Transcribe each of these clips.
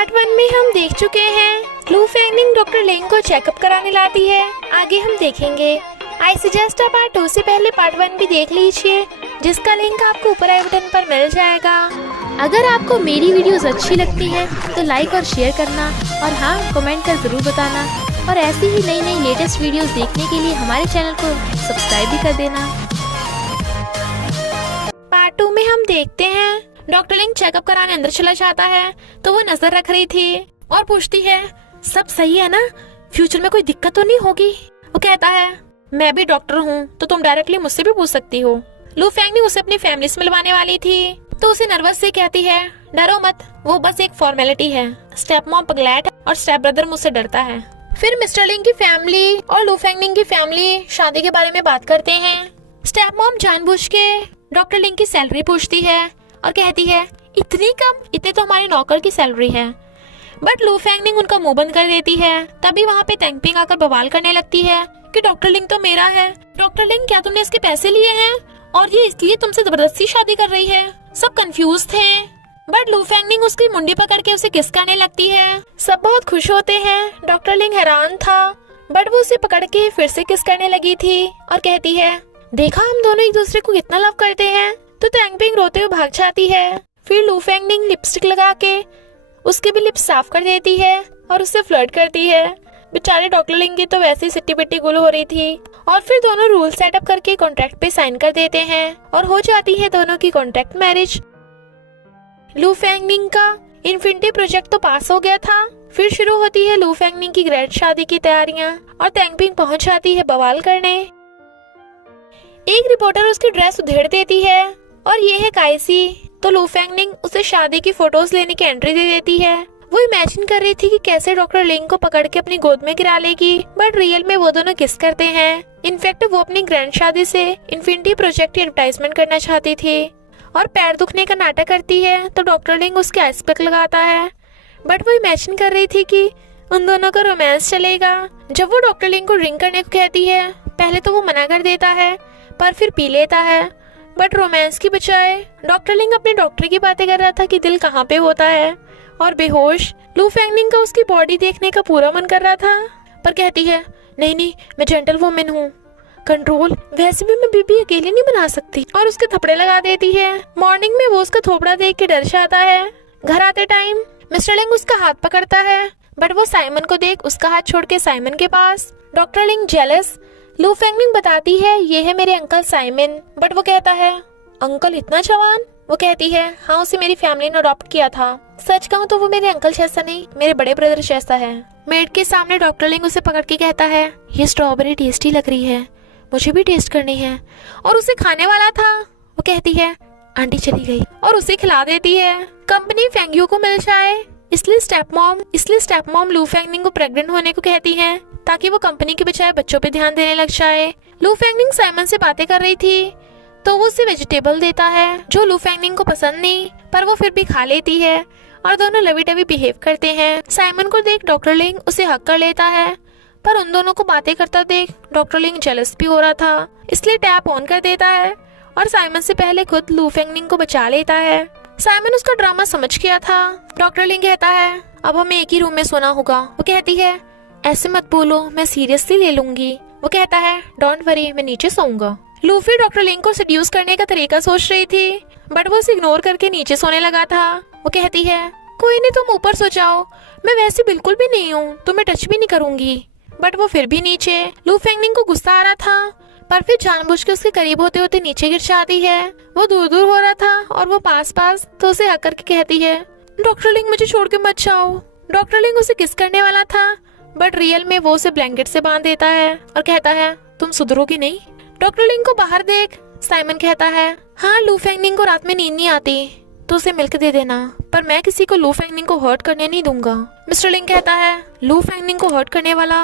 Part 1 में हम देख चुके हैं लू फेंगनिंग डॉक्टर लेंग को चेकअप कराने लाती है। आगे हम देखेंगे। आई सजेस्ट आप पार्ट 2 से पहले पार्ट 1 भी देख लीजिए, जिसका लिंक आपको ऊपर आई बटन पर मिल जाएगा। अगर आपको मेरी वीडियोस अच्छी लगती है तो लाइक और शेयर करना, और हाँ, कमेंट कर जरूर बताना। और ऐसी ही नई नई लेटेस्ट वीडियोस देखने के लिए हमारे चैनल को सब्सक्राइब भी कर देना। पार्ट 2 में हम देखते हैं डॉक्टर लिंग चेकअप कराने अंदर चला जाता है तो वो नजर रख रही थी और पूछती है, सब सही है ना, फ्यूचर में कोई दिक्कत तो नहीं होगी? वो कहता है, मैं भी डॉक्टर हूँ तो तुम डायरेक्टली मुझसे भी पूछ सकती हो। लू फेंगनिंग उसे अपनी फैमिली से मिलवाने वाली थी तो उसे नर्वस से कहती है, डरो मत, वो बस एक फॉर्मेलिटी है। स्टेप मॉम पगलैट है और स्टेप ब्रदर मुझसे डरता है। फिर मिस्टर लिंग की फैमिली और लू फेंगनिंग की फैमिली शादी के बारे में बात करते हैं। स्टेप मॉम जानबूझ के डॉक्टर लिंग की सैलरी पूछती है और कहती है, इतनी कम? इतने तो हमारे नौकर की सैलरी है। बट लू फेंगनिंग उनका मुंह बंद कर देती है। तभी वहाँ पे तेंगपिंग आकर बवाल करने लगती है कि डॉक्टर लिंग तो मेरा है। डॉक्टर लिंग, क्या तुमने इसके पैसे लिए हैं? और ये इसलिए तुमसे जबरदस्ती शादी कर रही है? सब कंफ्यूज थे। बट लू फेंगनिंग उसकी मुंडी पकड़ के उसे किस करने लगती है। सब बहुत खुश होते हैं। डॉक्टर लिंग हैरान था, बट वो उसे पकड़ के फिर से किस करने लगी थी और कहती है, देखा हम दोनों एक दूसरे को कितना लव करते हैं। तो तेंगपिंग रोते हुए भाग जाती है। फिर लू फेंगनिंग लिपस्टिक लगा के उसके भी लिप्स साफ कर देती है और उससे फ्लर्ट करती है। बेचारे डॉक्टर लिंग की तो वैसे ही सिट्टी पिट्टी गुल हो रही थी। और फिर दोनों रूल सेटअप करके कॉन्ट्रैक्ट पे साइन कर देते हैं और हो जाती है दोनों की कॉन्ट्रैक्ट मैरिज। लू फेंगनिंग का इन्फिनिटी प्रोजेक्ट तो पास हो गया था। फिर शुरू होती है लू फेंगनिंग की ग्रैंड शादी की तैयारियां और तेंगपिंग पहुंच जाती है बवाल करने। एक रिपोर्टर उसकी ड्रेस उधेड़ देती है और ये है काइसी। तो लू फेंगनिंग उसे शादी की फोटोज लेने की एंट्री दे देती है। वो इमेजिन कर रही थी कि कैसे डॉक्टर लिंग को पकड़ के अपनी गोद में गिरा लेगी, बट रियल में वो दोनों किस करते हैं। इनफैक्ट वो अपनी ग्रैंड शादी से इन्फिनिटी प्रोजेक्ट की एडवर्टाइजमेंट करना चाहती थी और पैर दुखने का नाटक करती है तो डॉक्टर लिंग उसके आइस पैक लगाता है। बट वो इमेजिन कर रही थी कि उन दोनों का रोमांस चलेगा। जब वो डॉक्टर लिंग को ड्रिंक करने को कहती है, पहले तो वो मना कर देता है पर फिर पी लेता है। बट रोमांस की बजाय डॉक्टर लिंग अपने डॉक्टर की बातें कर रहा था कि दिल कहाँ पे होता है। और बेहोश लू फेंगनिंग का उसकी बॉडी देखने का पूरा मन कर रहा था, पर कहती है, नहीं नहीं, मैं जेंटल वुमेन हूँ, कंट्रोल, वैसे भी मैं बीबी अकेले नहीं बना सकती। और उसके थपड़े लगा देती है। मॉर्निंग में वो उसका थोपड़ा देख के डर जाता है। घर आते टाइम मिस्टर लिंग उसका हाथ पकड़ता है, बट वो साइमन को देख उसका हाथ छोड़ के साइमन के पास। डॉक्टर लिंग जेलस। लू फेंगनिंग बताती है, ये है मेरे अंकल साइमन। बट वो कहता है, अंकल इतना जवान? वो कहती है, हाँ, उसे मेरी फैमिली ने अडॉप्ट किया था। सच कहूँ तो वो मेरे अंकल जैसा नहीं, मेरे बड़े ब्रदर जैसा है। मेड के सामने डॉक्टर लिंग उसे पकड़ के कहता है, ये स्ट्रॉबेरी टेस्टी लग रही है, मुझे भी टेस्ट करनी है। और उसे खाने वाला था। वो कहती है, आंटी चली गई, और उसे खिला देती है। कंपनी फेंगयू को मिल जाए इसलिए स्टेप मॉम लू फेंगनिंग को प्रेग्नेंट होने को कहती है ताकि वो कंपनी के बजाय बच्चों पे ध्यान देने लग जाए। लू फेंगनिंग साइमन से बातें कर रही थी तो वो उसे वेजिटेबल देता है जो लू फेंगनिंग को पसंद नहीं, पर वो फिर भी खा लेती है और दोनों लवी डवी बिहेव करते हैं। साइमन को देख डॉक्टर लिंग उसे हक कर लेता है, पर उन दोनों को बातें करता देख डॉक्टर लिंग जेलस भी हो रहा था, इसलिए टैप ऑन कर देता है और साइमन से पहले खुद लू फेंगनिंग को बचा लेता है। साइमन उसका ड्रामा समझ गया था। डॉक्टर लिंग कहता है, अब हमें एक ही रूम में सोना होगा। वो कहती है, ऐसे मत बोलो, मैं सीरियसली ले लूंगी। वो कहता है, डोंट वरी, मैं नीचे सोऊंगा। लूफी डॉक्टर लिंग को सेड्यूस करने का तरीका सोच रही थी, बट वो उसे इग्नोर करके नीचे सोने लगा था। वो कहती है, कोई नहीं, तुम ऊपर सो जाओ, मैं वैसे बिल्कुल भी नहीं हूँ, तुम्हें टच भी नहीं करूंगी। बट वो फिर भी नीचे। लू फेंगनिंग को गुस्सा आ रहा था, पर फिर जानबूझ के उसके करीब होते होते नीचे गिर जाती है। वो दूर दूर हो रहा था और वो पास पास, तो उसे हक करके कहती है, डॉक्टर लिंग मुझे छोड़ के मत जाओ। डॉक्टर लिंग उसे किस करने वाला था, बट रियल में वो उसे ब्लैंकेट से बांध देता है और कहता है, तुम सुधरोगी नहीं। डॉक्टर लिंग को बाहर देख साइमन कहता है, हाँ, लू फेंगनिंग को रात में नींद नहीं आती तो उसे मिल्क दे देना, पर मैं किसी को लू फेंगनिंग को हर्ट करने नहीं दूंगा। मिस्टर लिंग कहता है, लू फेंगनिंग को हर्ट करने वाला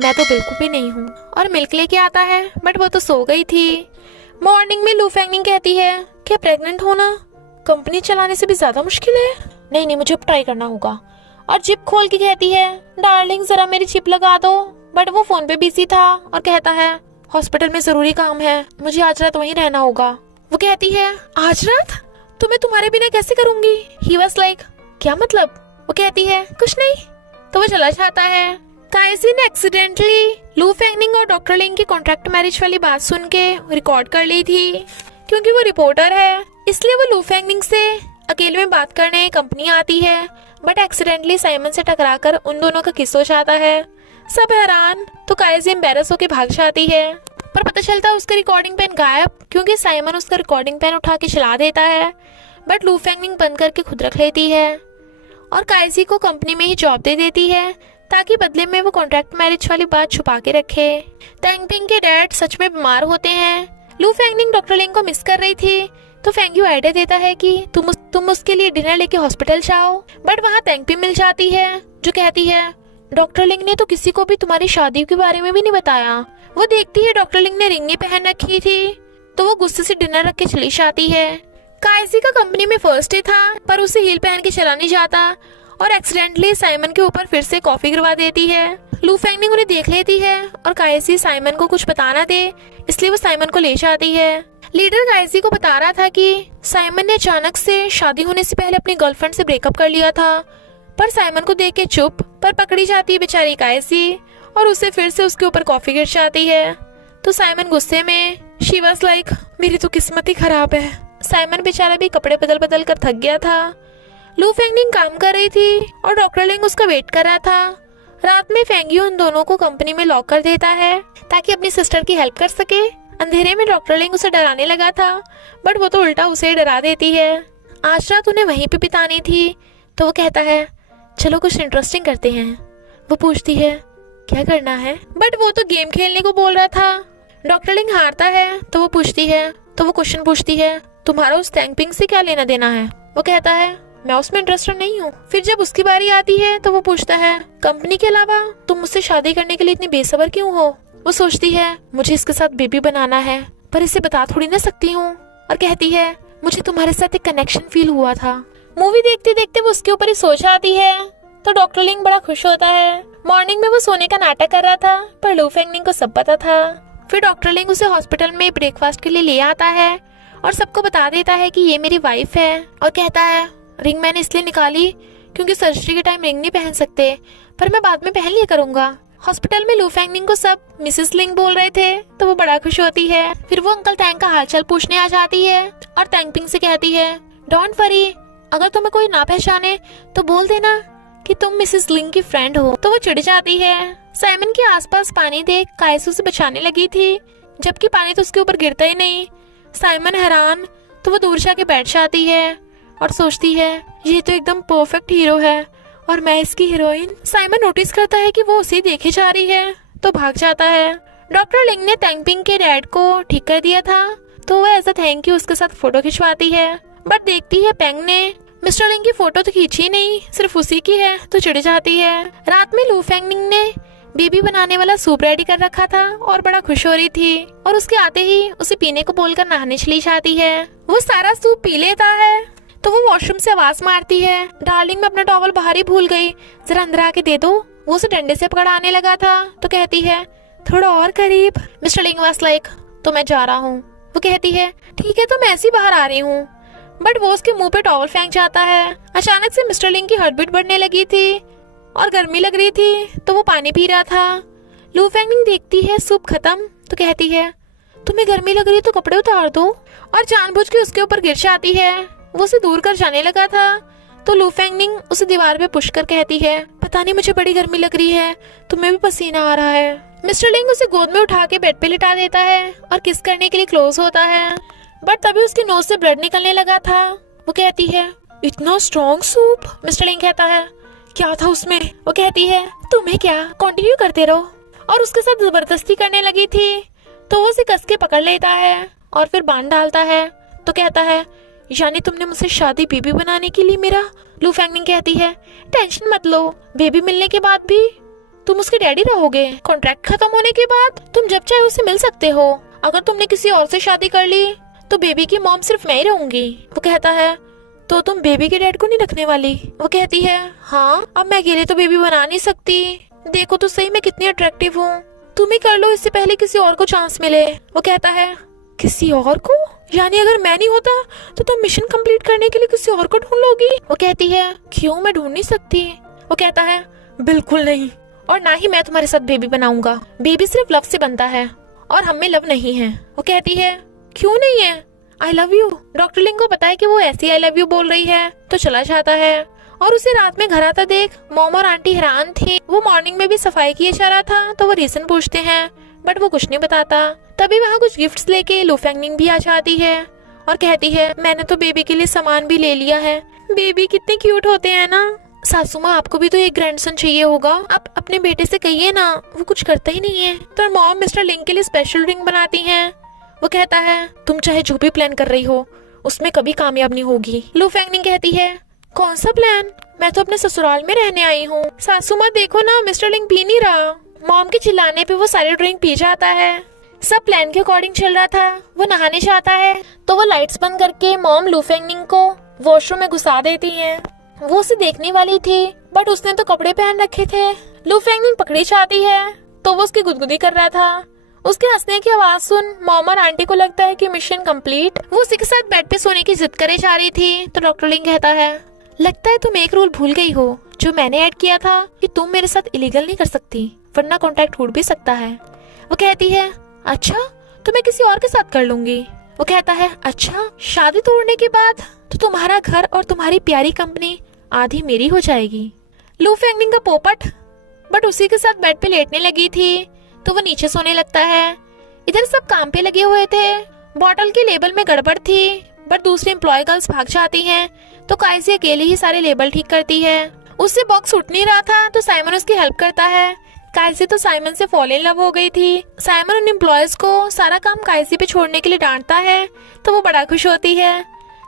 मैं तो बिल्कुल भी नहीं हूँ, और मिल्क लेके आता है, बट वो तो सो गई थी। मॉर्निंग में लू फेंगनिंग कहती है, क्या प्रेग्नेंट होना कंपनी चलाने से भी ज्यादा मुश्किल है? नहीं, मुझे अब ट्राई करना होगा। और जिप खोल के कहती है, डार्लिंग जरा मेरी चिप लगा दो। बट वो फोन पे बिजी था और कहता है, हॉस्पिटल में जरूरी काम है, मुझे आज रात वहीं रहना होगा। वो कहती है, आज रात? तो मैं तुम्हारे बिना कैसे करूंगी? ही वाज लाइक, क्या मतलब? वो कहती है कुछ नहीं, तो वो चला जाता है। काइजी ने एक्सीडेंटली लू फेंगनिंग और डॉक्टर लिंग की कॉन्ट्रैक्ट मैरिज वाली बात सुन के रिकॉर्ड कर ली थी। क्योंकि वो रिपोर्टर है इसलिए वो लू फेंगनिंग से अकेले में बात करने कंपनी आती है, बट एक्सीडेंटली साइमन से टकराकर उन दोनों का किस हो जाता है। सब हैरान, तो काइजी एम्बैरस होके भाग जाती है, पर पता चलता है उसका रिकॉर्डिंग पेन गायब, क्योंकि साइमन उसका रिकॉर्डिंग पेन उठा के चला देता है, बट लू फेंगनिंग बंद करके खुद रख लेती है और काइजी को कंपनी में ही जॉब दे देती है ताकि बदले में वो कॉन्ट्रैक्ट मैरिज वाली बात छुपा के रखे। तेंगपिंग के डैड सच में बीमार होते हैं। लू फेंगनिंग डॉक्टर लिंग को मिस कर रही थी, तो फेंग्यू आइडिया देता है कि तुम उसके लिए डिनर लेके हॉस्पिटल जाओ, बट वहाँ तेंगपिंग मिल जाती है जो कहती है डॉक्टर लिंग ने तो किसी को भी तुम्हारी शादी के बारे में भी नहीं बताया। वो देखती है डॉक्टर लिंग ने रिंग नहीं पहन रखी थी, तो वो गुस्से से डिनर रख के चली जाती है। काइजी का कंपनी में फर्स्ट डे था, पर उसे हील पहन के चला नहीं जाता और एक्सीडेंटली साइमन के ऊपर फिर से कॉफी गिरवा देती है। लू फेंगनिंग उन्हें देख लेती है और काइजी साइमन को कुछ बताना दे, इसलिए वो साइमन को ले जाती है। लीडर काइजी को बता रहा था कि साइमन ने अचानक से शादी होने से पहले अपनी गर्लफ्रेंड से ब्रेकअप कर लिया था, पर साइमन को देख के चुप पर पकड़ी जाती है बेचारी काइजी और उसे फिर से उसके ऊपर कॉफी गिर जाती है। तो साइमन गुस्से में शी वाज लाइक मेरी तो किस्मत ही खराब है। साइमन बेचारा भी कपड़े बदल बदल कर थक गया था। लू फेंगनिंग काम कर रही थी और डॉक्टर लिंग उसका वेट कर रहा था। रात में फेंग्यू उन दोनों को कंपनी में लॉक कर देता है ताकि अपनी सिस्टर की हेल्प कर सके। अंधेरे में डॉक्टर लिंग उसे डराने लगा था, बट वो तो उल्टा उसे डरा देती है। आज रात उन्हें वहीं पे बितानी थी, तो वो कहता है चलो कुछ इंटरेस्टिंग करते हैं। वो पूछती है क्या करना है, बट वो तो गेम खेलने को बोल रहा था। डॉक्टर लिंग हारता है, तो वो क्वेश्चन पूछती है तुम्हारा उस तेंगपिंग से क्या लेना देना है। वो कहता है मैं उसमें इंटरेस्टेड नहीं हूँ। फिर जब उसकी बारी आती है तो वो पूछता है कंपनी के अलावा तुम मुझसे शादी करने के लिए इतनी बेसब्र क्यों हो। वो सोचती है मुझे इसके साथ बेबी बनाना है, पर इसे बता थोड़ी ना सकती हूँ, और कहती है मुझे तुम्हारे साथ एक कनेक्शन फील हुआ था। मूवी देखते देखते वो उसके ऊपर ही सो जाती है, तो डॉक्टर लिंग बड़ा खुश होता है। मॉर्निंग में वो सोने का नाटक कर रहा था, पर लू फेंगनिंग को सब पता था। फिर डॉक्टर लिंग उसे हॉस्पिटल में ब्रेकफास्ट के लिए ले आता है और सबको बता देता है कि ये मेरी वाइफ है, और कहता है रिंग मैंने इसलिए निकाली क्योंकि सर्जरी के टाइम रिंग नहीं पहन सकते, पर मैं बाद में पहन लिया करूंगा। हॉस्पिटल में लू फेंगनिंग को सब मिसेस लिंग बोल रहे थे, तो वो बड़ा खुश होती है। फिर वो अंकल टैंग का हालचाल पूछने आ जाती है और तेंगपिंग से कहती है डोंट वरी, अगर तुम्हें कोई ना पहचाने तो बोल देना कि तुम मिसेस लिंग की फ्रेंड हो। तो वो चिढ़ जाती है। साइमन के आसपास पानी देख काइसू से बचाने लगी थी, जबकि पानी तो उसके ऊपर गिरता ही नहीं। साइमन हैरान, तो वो दूर जाके बैठ जाती है और सोचती है ये तो एकदम परफेक्ट हीरो है और मैं इसकी हीरोइन। साइमन नोटिस करता है कि वो उसे देखे जा रही है, तो भाग जाता है। डॉक्टर लिंग ने तेंगपिंग के डैड को ठीक कर दिया था, तो वो एज अ थैंक यू उसके साथ फोटो खिंचवाती है, बट देखती है पेंग ने मिस्टर लिंग की फोटो तो खींची नहीं, सिर्फ उसी की है, तो चिढ़ जाती है। रात में लू फेंगनिंग ने बेबी बनाने वाला सूप रेडी कर रखा था और बड़ा खुश हो रही थी, और उसके आते ही उसे पीने को बोलकर नहाने चली जाती है। वो सारा सूप पी लेता है, तो वो वॉशरूम से आवाज मारती है डार्लिंग मैं अपना टॉवल बाहर ही भूल गई, जरा अंदर आके दे दो। वो उसे डंडे से पकड़ाने लगा था, तो कहती है थोड़ा और करीब। मिस्टर लिंग वाज लाइक तो मैं जा रहा हूँ। वो कहती है ठीक है, तो मैं ऐसे ही बाहर आ रही हूँ, बट वो उसके मुंह पे टॉवल फेंक जाता है। अचानक से मिस्टर लिंग की हार्ट बीट बढ़ने लगी थी और गर्मी लग रही थी, तो वो पानी पी रहा था। लू फेंगनिंग देखती है सूप खत्म, तो कहती है तुम्हें गर्मी लग रही तो कपड़े उतार दो, और जानबूझ के उसके ऊपर गिर जाती है। वो उसे दूर कर जाने लगा था, तो लू फेंगनिंग उसे दीवार पे पुश कर कहती है पता नहीं मुझे बड़ी गर्मी लग रही है, तुम्हें भी पसीना आ रहा है। मिस्टर लिंग उसे गोद में उठा के बेड पे लिटा देता है और किस करने के लिए क्लोज होता है, बट तभी उसकी नोज से ब्लड निकलने लगा था। वो कहती है इतना स्ट्रॉन्ग सूप। मिस्टर लिंग कहता है क्या था उसमें। वो कहती है तुम्हें क्या, कंटिन्यू करते रहो, और उसके साथ जबरदस्ती करने लगी थी, तो वो उसे कस के पकड़ लेता है और फिर बांध डालता है। तो कहता है यानी तुमने मुझसे शादी बेबी बनाने के लिए मेरा। लू फेंगनिंग कहती है टेंशन मत लो, बेबी मिलने के बाद भी तुम उसके डैडी रहोगे। कॉन्ट्रैक्ट खत्म होने के बाद तुम जब चाहे उससे मिल सकते हो। अगर तुमने किसी और से शादी कर ली तो बेबी की मॉम सिर्फ मैं ही रहूंगी। वो कहता है तो तुम बेबी के डैड को नहीं रखने वाली। वो कहती है हाँ, अब मैं अकेले तो बेबी बना नहीं सकती, देखो तो सही मैं कितनी अट्रैक्टिव हूँ, तुम ही कर लो, इससे पहले किसी और को चांस मिले। वो कहता है किसी और को? यानी अगर मैं नहीं होता तो तुम मिशन कंप्लीट करने के लिए किसी और को ढूंढ लोगी? वो कहती है क्यों, मैं ढूंढ नहीं सकती। वो कहता है बिल्कुल नहीं, और ना ही मैं तुम्हारे साथ बेबी बनाऊंगा। बेबी सिर्फ लव से बनता है और हम में लव नहीं है। वो कहती है क्यों नहीं है? I love you. डॉक्टर लिंग को पता है कि वो ऐसी आई लव यू बोल रही है तो चला जाता है। और उसे रात में घर आता देख मॉम और आंटी हैरान थी। वो मॉर्निंग में भी सफाई किए जा रहा था तो वो रीजन पूछते हैं बट वो कुछ नहीं बताता। तभी वहाँ कुछ गिफ्ट्स लेके लू फेंगनिंग भी आ जाती है और कहती है मैंने तो बेबी के लिए सामान भी ले लिया है। बेबी कितने क्यूट होते हैं ना। सासू माँ आपको भी तो एक ग्रैंडसन चाहिए होगा, आप अपने बेटे से कहिए ना, वो कुछ करता ही नहीं है। तो मॉम मिस्टर लिंग के लिए स्पेशल ड्रिंक बनाती हैं। वो कहता है तुम चाहे जो भी प्लान कर रही हो उसमें कभी कामयाब नहीं होगी। लू फेंगनिंग कहती है कौन सा प्लान, मैं तो अपने ससुराल में रहने आई हूँ। सासू माँ देखो ना मिस्टर लिंग पी नहीं रहा। मॉम के चिल्लाने पे वो सारे ड्रिंक पी जाता है। सब प्लान के अकॉर्डिंग चल रहा था। वो नहाने जाता है तो वो लाइट्स बंद करके मॉम लू फेंगनिंग को वॉशरूम में घुसा देती है। वो उसे देखने वाली थी बट उसने तो कपड़े पहन रखे थे। लू फेंगनिंग पकड़ी जाती है तो वो उसकी गुदगुदी कर रहा था। उसके हंसने की आवाज सुन मॉम और आंटी को लगता है कि मिशन कंप्लीट। वो उसी के साथ बेड पे सोने की जिद करे जा रही थी तो डॉक्टर लिंग कहता है लगता है तुम एक रूल भूल गई हो जो मैंने ऐड किया था कि तुम मेरे साथ इलीगल नहीं कर सकती वरना कॉन्ट्रैक्ट टूट भी सकता है। वो कहती है अच्छा तो मैं किसी और के साथ कर लूंगी। वो कहता है अच्छा शादी तोड़ने के बाद तो तुम्हारा घर और तुम्हारी प्यारी कंपनी आधी मेरी हो जाएगी। लू फेंगनिंग का पोपट बट उसी के साथ बेड पे लेटने लगी थी तो वो नीचे सोने लगता है। इधर सब काम पे लगे हुए थे। बॉटल के लेबल में गड़बड़ थी बट दूसरी एम्प्लॉय गर्ल्स भाग जाती हैं तो काइसी अकेले ही सारे लेबल ठीक करती है। उससे बॉक्स उठ नहीं रहा था तो साइमन उसकी हेल्प करता है। काइसी तो साइमन से फॉल इन लव हो गई थी। साइमन उन एम्प्लॉयज को सारा काम काइसी पे छोड़ने के लिए डांटता है तो वो बड़ा खुश होती है।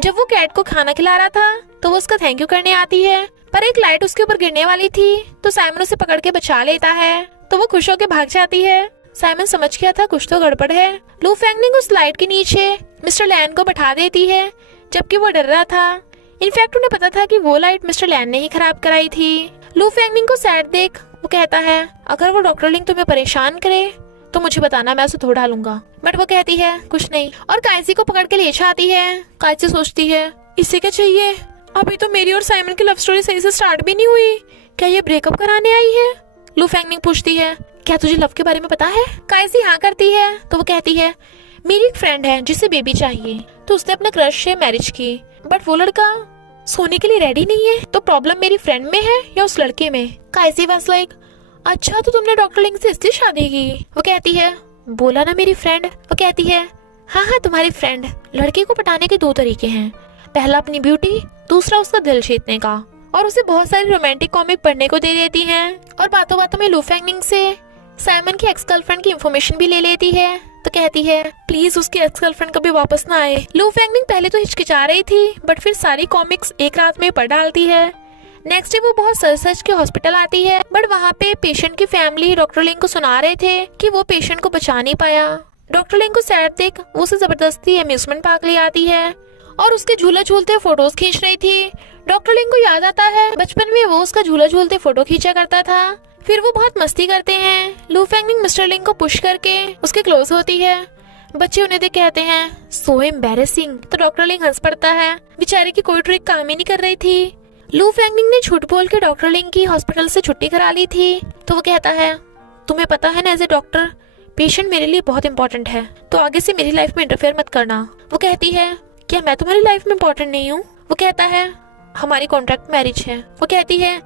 जब वो कैट को खाना खिला रहा था तो वो उसका थैंक यू करने आती है पर एक लाइट उसके ऊपर गिरने वाली थी तो साइमन उसे पकड़ के बचा लेता है तो वो खुश होकर भाग जाती है। साइमन समझ गया था कुछ तो गड़बड़ है। लू फेंगनिंग उस लाइट के नीचे मिस्टर लैन को बैठा देती है जबकि वो डर रहा था। इनफैक्ट उन्हें पता था कि वो लाइट मिस्टर लैन ने ही खराब कराई थी। लू फेंगनिंग को सैड देख वो कहता है अगर वो डॉक्टर लिंग तुम्हें परेशान करे तो मुझे बताना, मैं उसे धो डालूंगा। बट वो कहती है कुछ नहीं और काइसी को पकड़ के ले जाती है। काइसी सोचती है इसे क्या चाहिए, अभी तो मेरी और साइमन की लव स्टोरी सही से स्टार्ट भी नहीं हुई, क्या ये ब्रेकअप कराने आई है? लू फेंगनिंग पूछती है क्या तुझे लव के बारे में पता है? काइसी हाँ करती है तो वो कहती है मेरी एक फ्रेंड है जिसे बेबी चाहिए तो उसने अपने क्रश से मैरिज की बट वो लड़का सोने के लिए रेडी नहीं है तो प्रॉब्लम मेरी फ्रेंड में है या उस लड़के में? काइसी वाज लाइक अच्छा तो तुमने डॉक्टर लिंग से इसलिए शादी की? वो कहती है बोला ना मेरी फ्रेंड। वो कहती है हाँ हाँ तुम्हारी फ्रेंड। लड़के को पटाने के दो तरीके हैं, पहला अपनी ब्यूटी, दूसरा उसका दिल जीतने का। और उसे बहुत सारी रोमांटिक कॉमिक पढ़ने को दे देती हैं और बातों बातों में लू फेंगनिंग से साइमन की एक्स गर्लफ्रेंड की इंफॉर्मेशन भी ले लेती है तो कहती है प्लीज उसकी एक्स गर्लफ्रेंड कभी वापस ना आए। लू फेंगनिंग पहले तो हिचकिचा रही थी बट फिर सारी कॉमिक्स एक रात में पढ़ डालती है। नेक्स्ट डे वो बहुत सच सच के हॉस्पिटल आती है बट वहाँ पे पेशेंट की फैमिली डॉक्टर लिंग को सुना रहे थे कि वो पेशेंट को बचा नहीं पाया। डॉक्टर लिंग को सैड देख वो उसे जबरदस्ती अम्यूजमेंट पार्क ले आती है और उसके झूला झूलते फोटोज खींच रही थी। डॉक्टर लिंग को याद आता है बचपन में वो उसका झूला झूलते फोटो खींचा करता था। फिर वो बहुत मस्ती करते हैं। लू फेंगनिंग मिस्टर लिंग को पुश करके उसके क्लोज होती है। बच्चे उन्हें देख कहते हैं सो एम्बैरेसिंग तो डॉक्टर लिंग हंस पड़ता है। बेचारे की कोई ट्रिक काम ही नहीं कर रही थी। लू फेंगनिंग ने झूठ बोल के डॉक्टर लिंग की हॉस्पिटल से छुट्टी करा ली थी तो वो कहता है तुम्हें पता है ना एज ए डॉक्टर पेशेंट मेरे लिए बहुत इंपॉर्टेंट है तो आगे से मेरी लाइफ में इंटरफेयर मत करना। वो कहती है क्या मैं तुम्हारी लाइफ में इंपॉर्टेंट नहीं हूँ? वो कहता है हमारी कॉन्ट्रैक्ट मैरिज है। वो कहती है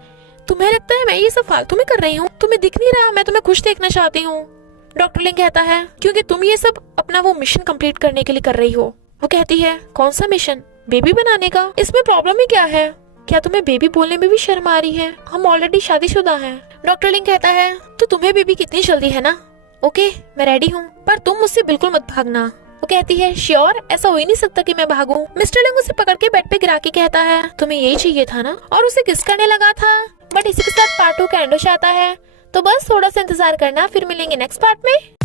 तुम्हें लगता है मैं ये सब फालतू में कर रही हूँ, तुम्हें दिख नहीं रहा मैं तुम्हें खुश देखना चाहती हूँ। डॉक्टर लिंग कहता है क्योंकि तुम ये सब अपना वो मिशन कंप्लीट करने के लिए कर रही हो। वो कहती है कौन सा मिशन? बेबी बनाने का। इसमें प्रॉब्लम ही क्या है? क्या तुम्हें बेबी बोलने में भी शर्म आ रही है? हम ऑलरेडी शादीशुदा हैं। डॉक्टर लिंग कहता है तो तुम्हें बेबी कितनी जल्दी है ना? ओके मैं रेडी हूँ पर तुम मुझसे बिल्कुल मत भागना। वो कहती है श्योर, ऐसा हो ही नहीं सकता कि मैं भागूं। मिस्टर लिंग उसे पकड़ के बेड पे गिरा के कहता है तुम्हें यही चाहिए था ना, और उसे किस करने लगा था। बट इसी के साथ पार्ट 2 का एंड हो जाता है। तो बस थोड़ा सा इंतजार करना, फिर मिलेंगे नेक्स्ट पार्ट में।